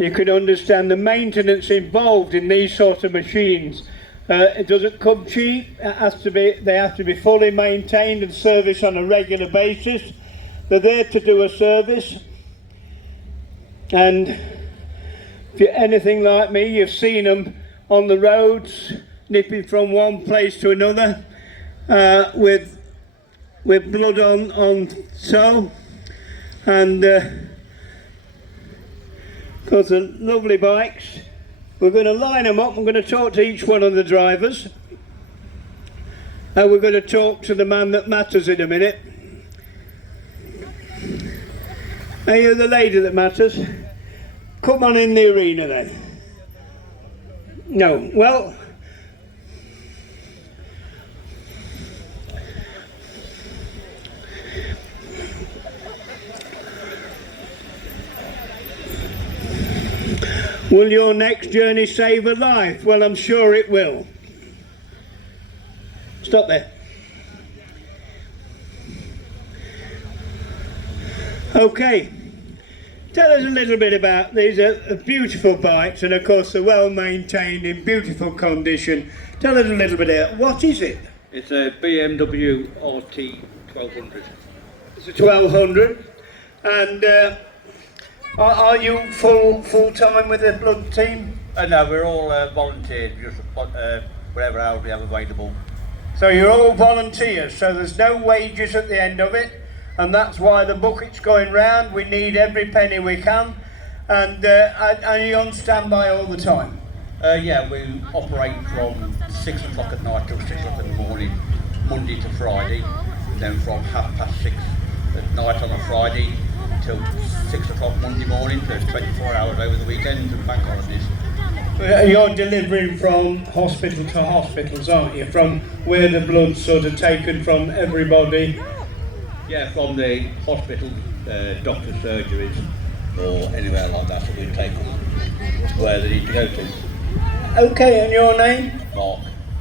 you can understand the maintenance involved in these sort of machines. It doesn't come cheap. They have to be fully maintained and serviced on a regular basis. They're there to do a service, and if you're anything like me, you've seen them on the roads, nipping from one place to another, with blood on so, and of course they're lovely bikes. We're going to line them up. I'm going to talk to each one of the drivers, and we're going to talk to the man that matters in a minute. Are you the lady that matters? Come on in the arena then. No, well, will your next journey save a life? Well, I'm sure it will. Stop there. Okay, tell us a little bit about these. Are beautiful bikes, and of course they're well maintained, in beautiful condition. Tell us a little bit about what is it? It's a BMW RT 1200. It's a 1200, and are you full time with the blood team? No, we're all volunteers, just whatever hours we have available. So you're all volunteers, so there's no wages at the end of it, and that's why the bucket's going round. We need every penny we can, and you're on standby all the time? Yeah, we operate from 6 o'clock at night till 6 o'clock in the morning, Monday to Friday, then from 6:30 at night on a Friday till 6 o'clock Monday morning. There's 24 hours over the weekends and bank holidays. You're delivering from hospital to hospitals, aren't you? From where the blood's sort of taken from everybody? Yeah, from the hospital, doctor's surgeries, or anywhere like that, so we take them where they need to go to. Okay, and your name? Mark.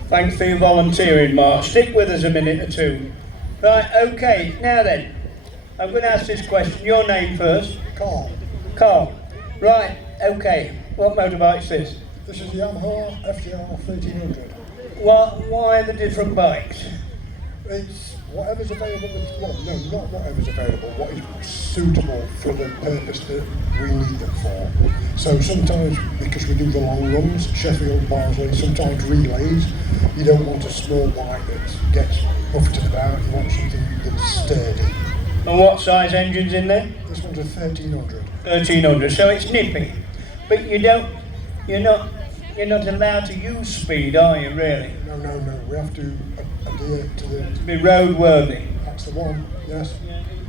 Thanks for your volunteering, Mark. Stick with us a minute or two. Right, okay, now then, I'm going to ask this question. Your name first? Carl. Carl. Right, okay. What motorbike's this? This is the Yamaha FJR 1300. Why the different bikes? It's whatever's available, well, no, not whatever's available, what is suitable for the purpose that we need them for. So sometimes, because we do the long runs, Sheffield, Barnsley, sometimes relays, you don't want a small bike that gets buffeted about, you want something that's sturdy. And what size engine's in there? This one's a 1300. 1300, so it's nippy. But you're not allowed to use speed, are you, really? No, we have to adhere to the... To be roadworthy. That's the one, yes.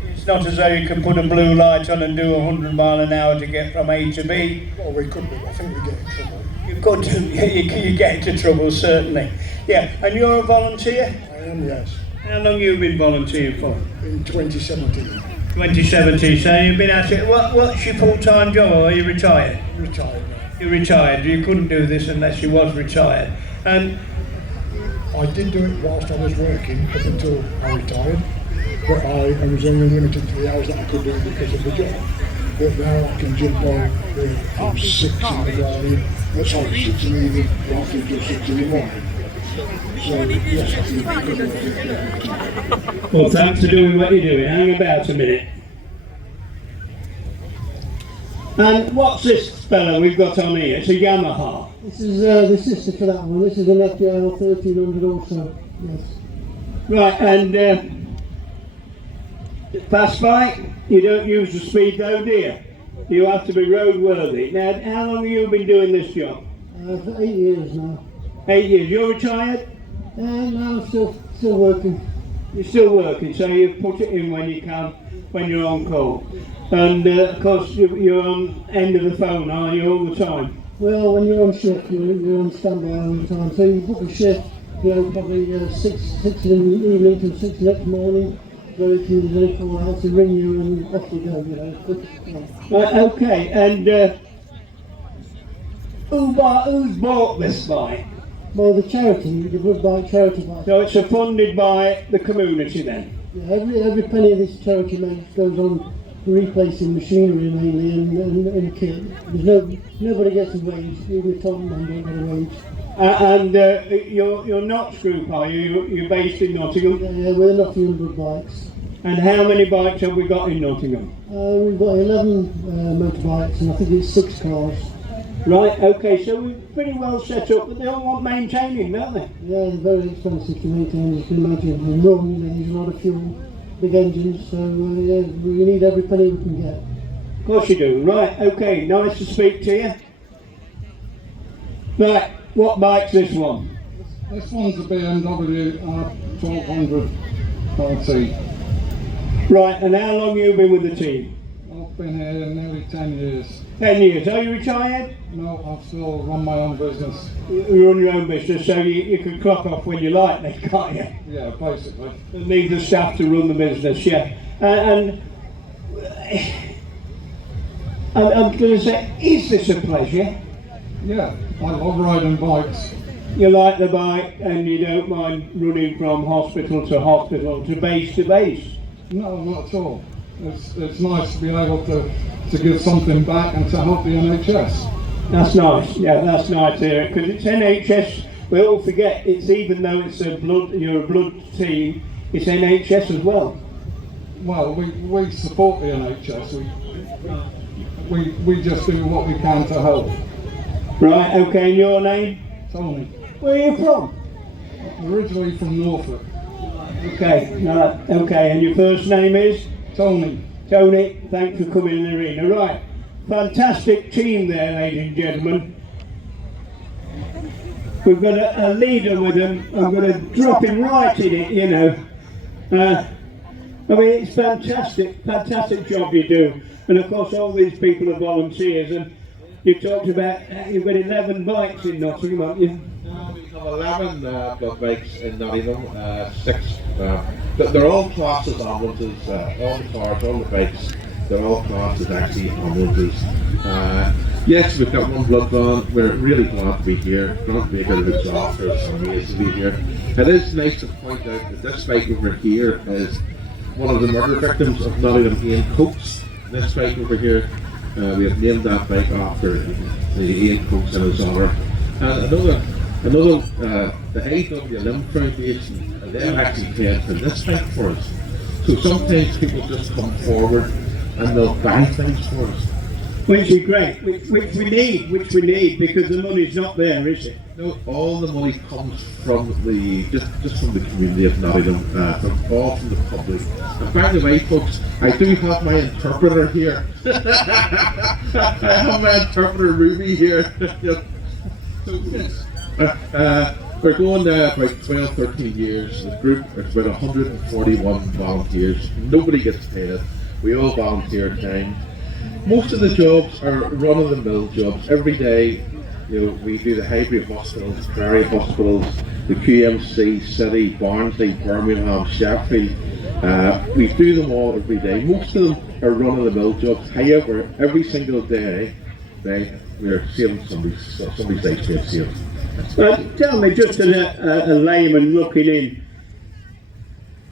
It's not as though you can put a blue light on and do 100 miles an hour to get from A to B. Well, we could be, I think we get in trouble. You could do, you get into trouble, certainly. Yeah, and you're a volunteer? I am, yes. How long have you been volunteering for? In 2017. 2017, so you've been at it. What's your full-time job, or are you retired? Retired now. You're retired, you couldn't do this unless you was retired. And I did do it whilst I was working up until I retired, but I was only limited to the hours that I could do because of the job. But now I can jump on from 6 in the morning, 6 in the evening, right until 6 in the morning. So yes, I think I could. well, thanks for doing what you're doing. Hang about a minute. And what's this fella we've got on here? It's a Yamaha. This is the sister for that one. This is an FJR 1300 also, yes. Right, and fast bike, you don't use the speed though, do you? You have to be roadworthy. Now, how long have you been doing this job? For 8 years now. 8 years. You're retired? No, I'm still working. You're still working, so you put it in when you can, when you're on call. And of course, you're on end of the phone, are you, all the time? Well, when you're on shift, you're on standby all the time. So you book a shift, probably 6 in the evening till 6 next morning. So if there's any call out, to ring you and off you go, Okay, and who's bought this bike? Well, the charity, the Good Bike Charity Bike. So it's funded by the community then? Yeah, every penny of this charity makes goes on replacing machinery mainly and kit. Nobody gets a wage, even the top men don't get a wage. And you're Notts Group, are you? You're based in Nottingham? Yeah, we're Nottingham bikes. And how many bikes have we got in Nottingham? We've got 11 motorbikes and I think it's 6 cars. Right, okay, so we're pretty well set up, but they all want maintaining, don't they? Yeah, they're very expensive to maintain, as you can imagine. And run, they use a lot of fuel, big engines, so yeah, we need every penny we can get. Of course you do. Right, okay, nice to speak to you. Right, what bike's this one? This one's a BMW 1200 RT. Right, and how long have you been with the team? I've been here nearly 10 years. 10 years. Are you retired? No, I still run my own business. You run your own business, so you can clock off when you like then, can't you? Yeah, basically. You need the staff to run the business, yeah. And I'm going to say, is this a pleasure? Yeah, I love riding bikes. You like the bike and you don't mind running from hospital to hospital to base to base? No, not at all. It's nice to be able to give something back and to help the NHS. That's nice, yeah, that's nice to hear, because it's NHS, we all forget, it's even though it's you're a blood team, it's NHS as well. Well, we support the NHS. We just do what we can to help. Right, okay, and your name? Tony. Where are you from? Originally from Norfolk. Okay, right, okay, and your first name is? Tony. Tony, thanks for coming in the arena. Right, fantastic team there, ladies and gentlemen. We've got a leader with them. I'm going to drop him right in it, you know. I mean, it's fantastic job you do. And of course, all these people are volunteers. And you talked about, you've got 11 bikes in Nottingham, haven't you? We have 11 blood bikes in Nottingham, 6. They're all classed as ambulances, all the cars, all the bikes, they're all classed as actually ambulances. Yes, we've got one blood van. We're really glad to be here. Grant Baker looks after us and amazed to be here. It is nice to point out that this bike over here is one of the murder victims of Nottingham, Ian Coates. This bike over here, we have named that bike after the Ian Coates in his honour. And another, the AW Limb Foundation, they've actually paid for this bike for us. So sometimes people just come forward and they'll buy things for us. Which is great, which we need, because the money's not there, is it? No, all the money comes from the just from the community of Nottingham, from the public. And by the way, folks, I do have my interpreter here. I have my interpreter Ruby here. We're going about 12, 13 years. The group is about 141 volunteers. Nobody gets paid. We all volunteer time. Most of the jobs are run-of-the-mill jobs. Every day, you know, we do the Highbury hospitals, Prairie hospitals, the QMC, City, Barnsley, Birmingham, Sheffield. We do them all every day. Most of them are run-of-the-mill jobs. However, every single day, we're saving somebody's life's being saved. Tell me, just as a layman looking in,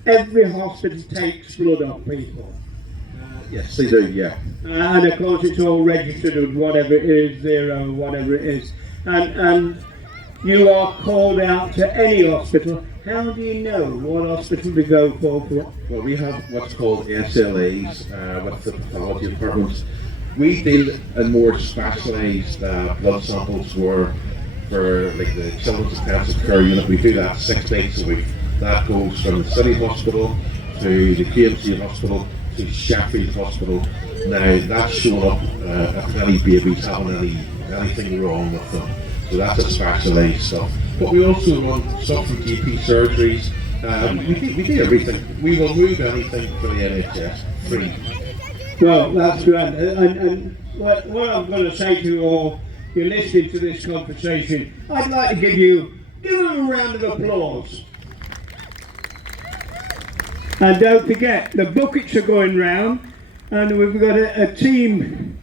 every hospital takes blood off people. Yes, they do, yeah. And of course it's all registered with whatever it is, 0, whatever it is. And you are called out to any hospital. How do you know what hospital to go for? Well, we have what's called SLAs with the pathology departments. We deal in more specialised blood samples for like the Children's Intensive Care Unit. We do that 6 nights a week. That goes from the City Hospital to the KMC Hospital to Sheffield Hospital. Now that's showing up if any babies having anything wrong with them. So that's a specialised stuff. But we also run stuff from GP surgeries. We do everything. We will move anything for the NHS free. Well, that's grand. And what I'm going to say to you all, you're listening to this conversation, I'd like to give them a round of applause. And don't forget, the buckets are going round, and we've got a team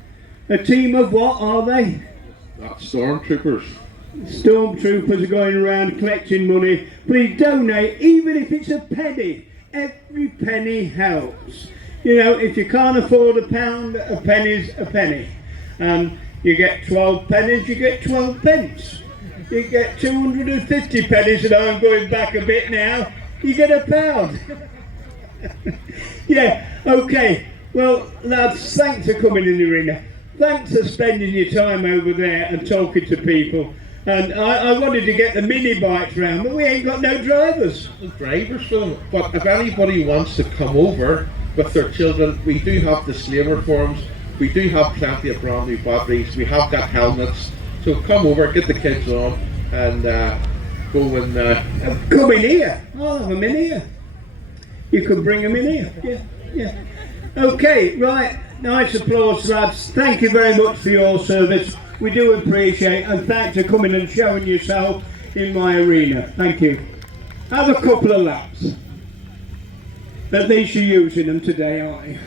of what are they? Stormtroopers. Stormtroopers are going around collecting money. Please donate, even if it's a penny. Every penny helps. You know, if you can't afford a pound, a penny's a penny. And you get 12 pennies, you get 12 pence. You get 250 pennies, and I'm going back a bit now, you get a pound. Yeah, okay. Well, lads, thanks for coming in the arena. Thanks for spending your time over there and talking to people. And I wanted to get the mini bikes round, but we ain't got no drivers. The drivers for them, but if anybody wants to come over with their children, we do have disclaimer forms, we do have plenty of brand new batteries, we have got helmets, so come over, get the kids on, and go and... Come in here. I'll have them in here. You can bring them in here. Yeah, yeah. Okay, right. Nice applause, lads. Thank you very much for your service. We do appreciate it, and thanks for coming and showing yourself in my arena. Thank you. Have a couple of laps. At least you're using them today, aren't you?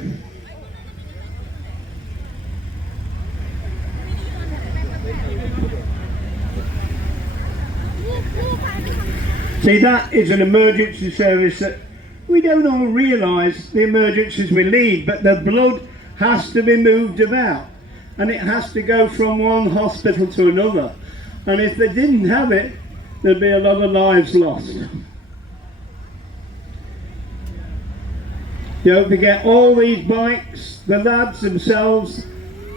See, that is an emergency service that we don't all realise the emergencies we lead, but the blood has to be moved about, and it has to go from one hospital to another. And if they didn't have it, there'd be a lot of lives lost. Don't forget, all these bikes, the lads themselves,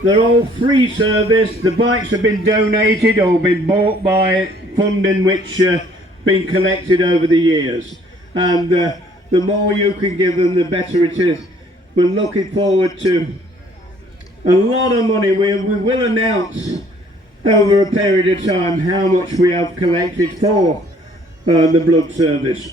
they're all free service. The bikes have been donated or been bought by funding which been collected over the years. And the more you can give them, the better it is. We're looking forward to a lot of money. We will announce over a period of time how much we have collected for the blood service.